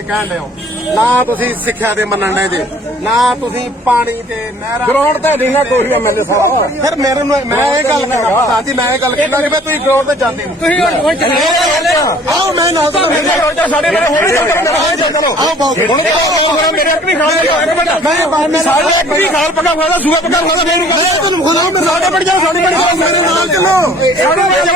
ਇੱਥੇ ਕਹਿਣ ਲਿਓ ਨਾ ਤੁਸੀਂ ਸਿੱਖਿਆ ਦੇ ਮੰਨਣ ਲੈ ਦੇ ਨਾ ਤੁਸੀਂ ਪਾਣੀ ਤੇ ਨਹਿਰਾਂ ਗਰਾਊਂਡ ਤੇ ਨਹੀਂ ਨਾ ਕੋਈ ਐਮਐਲਏ ਸਾਹਿਬ ਫਿਰ ਮੇਰੇ ਨੂੰ ਮੈਂ ਇਹ ਗੱਲ ਕਹਿਣਾ ਸਾਥੀ ਮੈਂ ਇਹ ਗੱਲ ਕਹਿਣਾ ਕਿ ਤੁਸੀਂ ਗਰਾਊਂਡ ਤੇ ਜਾਂਦੇ ਨਹੀਂ ਤੁਸੀਂ ਹੁਣ ਚੱਲੇ ਆਓ ਮੈਂ ਨਾਲ ਤੁਹਾਨੂੰ ਮੇਰੇ ਹੋਰ ਤੇ ਸਾਡੇ ਮੇਰੇ ਹੋਣੇ ਚੱਲ ਆਓ ਬਹੁਤ ਹੁਣ ਮੇਰੇ ਅੱਖ ਵੀ ਖਾਲੇ ਮੈਂ ਸਾਡੇ ਅੱਖ ਵੀ ਖਾਲ ਪਕਾ ਹੋਇਆ ਦਾ ਸੂਆ ਪਕਾ ਹੋਇਆ ਦਾ ਮੈਂ ਤੁਹਾਨੂੰ ਖੁਦ ਨੂੰ ਸਾਡੇ ਬੜੀ ਜਾ ਸਾਡੇ ਬੜੀ ਜਾ ਮੇਰੇ ਨਾਲ ਚੱਲੋ ਸਾਡੇ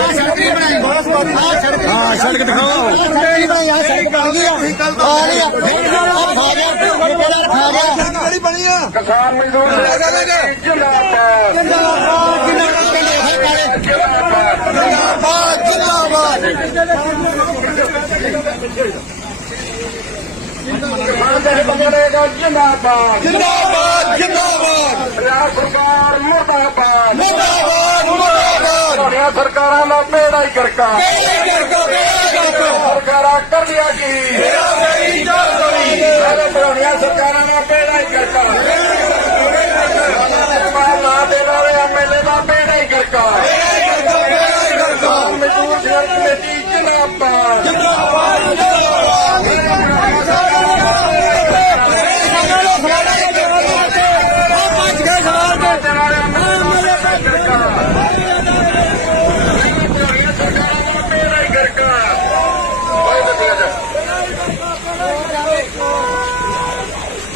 بہت سڑک دکھا جاتا بکڑے گا جنگ جنگا بادشاہ موٹا پا موٹا ਸਾਡੀਆਂ ਸਰਕਾਰਾਂ ਦਾ ਪੇੜਾ ਹੀ ਕਰਕਾ ਸਰਕਾਰਾਂ ਕਰ ਲਿਆ ਕੀ ਸਰਕਾਰਾਂ ਦਾ ਪੇੜਾ ਹੀ ਕਰਕਾ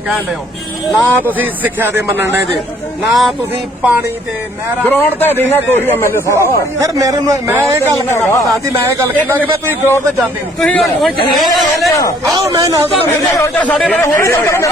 ਨਾ ਤੁਸੀਂ ਸਿੱਖਿਆ ਦੇ ਮੰਨਣ ਦੇ ਨਾ ਤੁਸੀਂ ਪਾਣੀ ਤੇ ਨਹਿਰਾਂ ਗਰਾਊਂਡ ਤੇ ਨਹੀਂ ਨਾ ਕੋਈ ਐਮਐਲਏ ਸਾਹਿਬ ਫਿਰ ਮੇਰੇ ਨੂੰ ਮੈਂ ਇਹ ਗੱਲ ਕਰਨਾ ਸਾਥੀ ਮੈਂ ਇਹ ਗੱਲ ਕਰਨਾ ਕਿ ਮੈਂ ਤੁਸੀਂ ਗਰਾਊਂਡ ਤੇ ਜਾਂਦੇ ਨਹੀਂ ਤੁਸੀਂ ਆਓ ਮੈਂ ਨਾਲ ਤੁਹਾਨੂੰ ਮਿਲਦਾ ਸਾਡੇ ਮੇਰੇ ਹੋਰ ਵੀ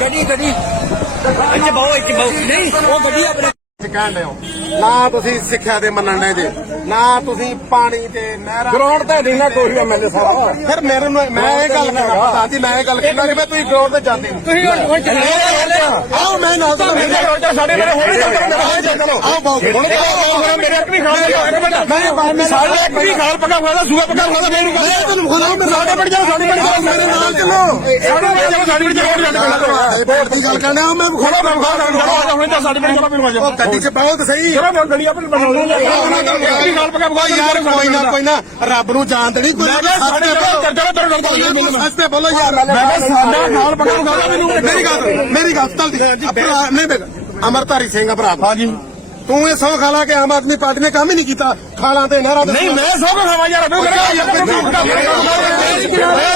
ਗੱਡੀ ਗੱਡੀ ਇੱਕ ਬਹੁ ਇੱਕ ਬਹੁ ਨਹੀਂ ਉਹ ਗੱਡੀ ਆਪਣੇ ਕਹਿਣ ਲਿਓ ਨਾ ਤੁਸੀਂ ਸਿੱਖਿਆ ਦੇ ਮੰਨਣ ਦੇ ਜੇ ਨਾ ਤੁਸੀਂ ਪਾਣੀ ਤੇ ਨਹਿਰਾਂ ਗਰਾਊਂਡ ਤੇ ਨਹੀਂ ਨਾ ਕੋਈ ਐਮਐਲਏ ਸਾਹਿਬ ਸਰ ਮੇਰੇ ਨੂੰ ਮੈਂ ਇਹ ਗੱਲ ਕਹਿਣਾ ਪਤਾ ਸੀ ਮੈਂ ਇਹ ਗੱਲ ਕਹਿਣਾ ਕਿ ਮੈਂ ਤੁਸੀਂ ਗਰਾਊਂਡ ਤੇ ਜਾਂਦੇ ਨਹੀਂ ਤੁਸੀਂ ਹੁਣ ਹੁਣ ਚੱਲੇ ਆਓ ਮੈਂ ਨਾਲ ਤੁਹਾਨੂੰ ਮੈਂ ਸਾਡੇ ਮੇਰੇ ਹੋਣੀ ਚਾਹੀਦੀ ਚੱਲ ਰਹੇ ਆਓ ਬਹੁਤ ਹੁਣ ਮੇਰੇ ਇੱਕ ਵੀ ਖਾਲ ਮੈਂ ਮੈਂ ਸਾਡੇ ਇੱਕ ਵੀ ਖਾਲ ਪਕਾ ਹੋਇਆ ਦਾ ਸੂਆ ਪਕਾ ਹੋਇਆ ਦਾ ਮੈਂ ਤੁਹਾਨੂੰ ਖਾਣਾ ਮੈਂ ਸਾਡੇ ਬੜ ਜਾਓ ਸਾਡੇ ਬੜ ਜਾਓ ਮੇਰੇ ਨਾਲ ਚੱਲੋ ਸਾਡੇ ਬੜ ਜਾਓ ਸਾਡੇ ਬੜ ਜਾਓ ਰੋਡ ਜਾਂਦੇ ਬੜ ਜਾਓ ਬੋਰਡ ਦੀ ਗੱਲ ਕਰਨਾ ਮੈਂ ਖਾਣਾ ਮੈਂ ਖਾਣਾ ਹੁਣੇ ਤਾਂ ਸਾਡੇ ਮੇਰੇ ਕੋਲ ਪੀਣ ਵਾਜਾ ਉਹ ਗੱਡੀ ਚ ਬਹੁਤ ਸਹੀ ਜਰਾ ਮੈਂ ਗੱਡੀ ਆਪਣੀ ਬਣਾ ਲਾਉਣਾ ਕੀ ਪਕਾ ਬਗਾ ਯਾਰ ਕੋਈ ਨਾ ਕੋਈ ਨਾ ਰੱਬ ਨੂੰ ਜਾਣਦੇ ਨਹੀਂ ਕੋਈ ਨਾ ਸਾਡੇ ਕੋਲ ਚੱਲ ਤੇਰੇ ਨਾਲ ਬੋਲ ਸਸਤੇ ਬੋਲੋ ਯਾਰ ਮੈਂ ਸਾਡਾ ਨਾਲ ਪਕਾ ਬਗਾ ਮੈਨੂੰ ਮੇਰੀ ਗੱਲ ਮੇਰੀ ਗੱਲ ਚਲਦੀ ਆਪਣਾ ਨਹੀਂ ਬੇਗ ਅਮਰਤਾਰੀ ਸਿੰਘ ਭਰਾ ਹਾਂਜੀ ਤੂੰ ਇਹ ਸੌਂ ਖਾਲਾ ਕੇ ਆਮ ਆਦਮੀ ਪਾਰਟੀ ਨੇ ਕੰਮ ਹੀ ਨਹੀਂ ਕੀਤਾ ਖਾਲਾਂ ਤੇ ਨਹਿਰਾ ਨਹੀਂ ਮੈਂ ਸੌਂ ਖਾਵਾ ਯਾਰ ਮੈਂ ਕਰਾਂ ਯਾਰ ਮੈਂ ਮੈਂ ਕਰਾਂ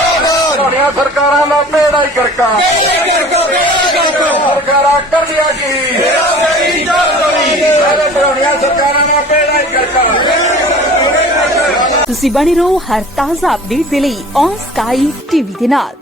ਸੋਹਣਿਆ ਸਰਕਾਰਾਂ ਦਾ ਪੇੜਾ ਹੀ ਕਰਕਾ ਸਰਕਾਰਾਂ ਕਰ ਲਿਆ ਕੀ ਤੁਸੀਂ ਬਣੀ ਰਹੋ ਹਰ ਤਾਜ਼ਾ ਅਪਡੇਟ ਦੇ ਲਈ ਔਨ ਸਕਾਈ ਟੀਵੀ ਦੇ ਨਾਲ